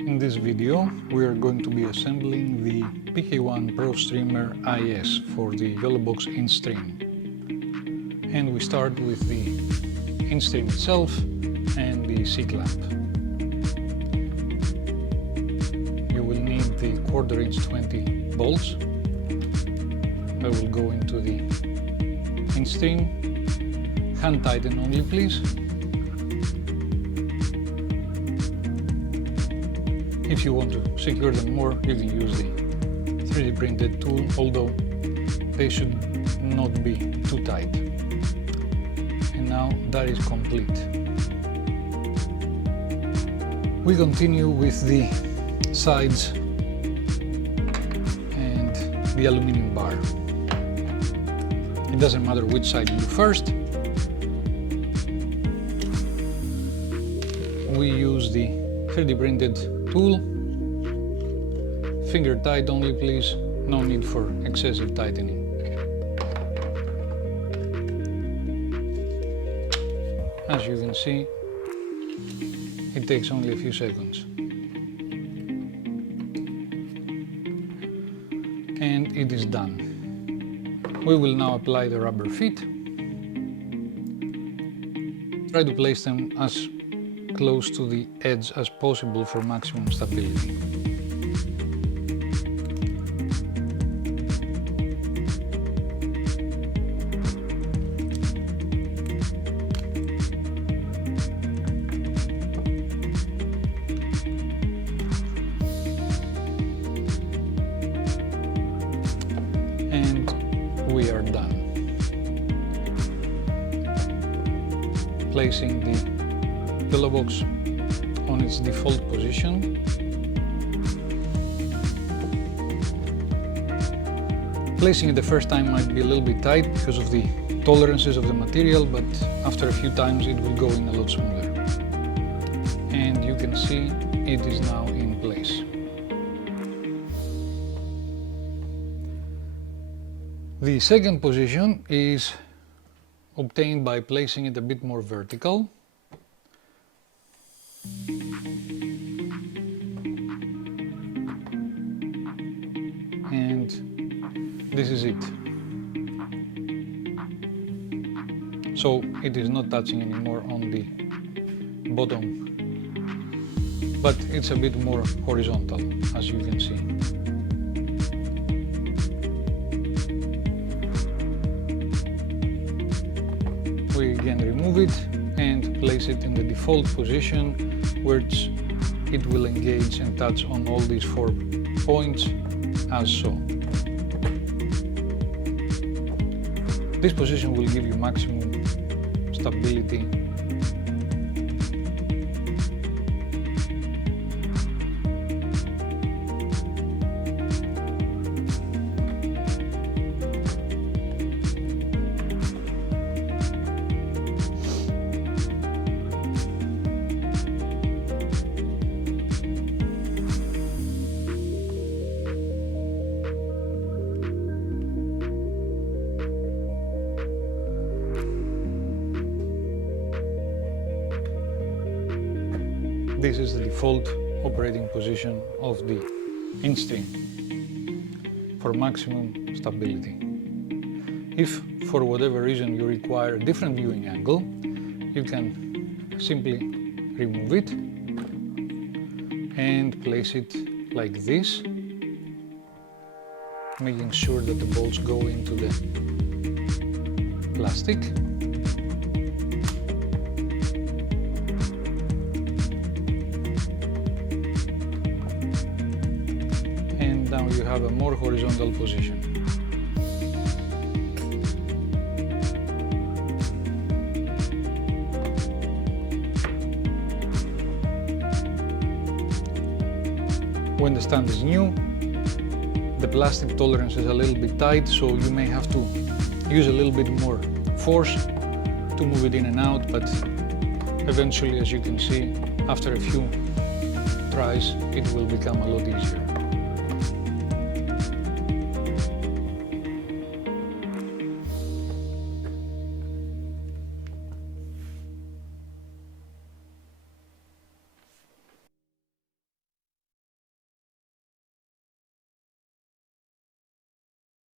In this video, we are going to be assembling the PK1 ProStreamer IS for the Yolobox Instream. And we start with the Instream itself and the C-clamp. You will need the 1/4 inch 20 bolts that will go into the Instream. Hand tighten only, please. If you want to secure them more, you can use the 3D printed tool, although they should not be too tight. And now that is complete. We continue with the sides and the aluminum bar. It doesn't matter which side you do first. We use the 3D printed tool. Finger tight only, please. No need for excessive tightening. As you can see, it takes only a few seconds. And it is done. We will now apply the rubber feet. Try to place them as close to the edge as possible for maximum stability. And we are done. Placing the Yolobox on its default position. Placing it the first time might be a little bit tight because of the tolerances of the material, but after a few times it will go in a lot smoother. And you can see it is now in place. The second position is obtained by placing it a bit more vertical. And this is it. So it is not touching anymore on the bottom, but it's a bit more horizontal, as you can see. We again remove it and place it in the default position where it will engage and touch on all these 4 points as so. This position will give you maximum stability . This is the default operating position of the Instream for maximum stability. If for whatever reason you require a different viewing angle, you can simply remove it and place it like this, making sure that the bolts go into the plastic. Now you have a more horizontal position. When the stand is new, the plastic tolerance is a little bit tight, so you may have to use a little bit more force to move it in and out, but eventually, as you can see, after a few tries, it will become a lot easier.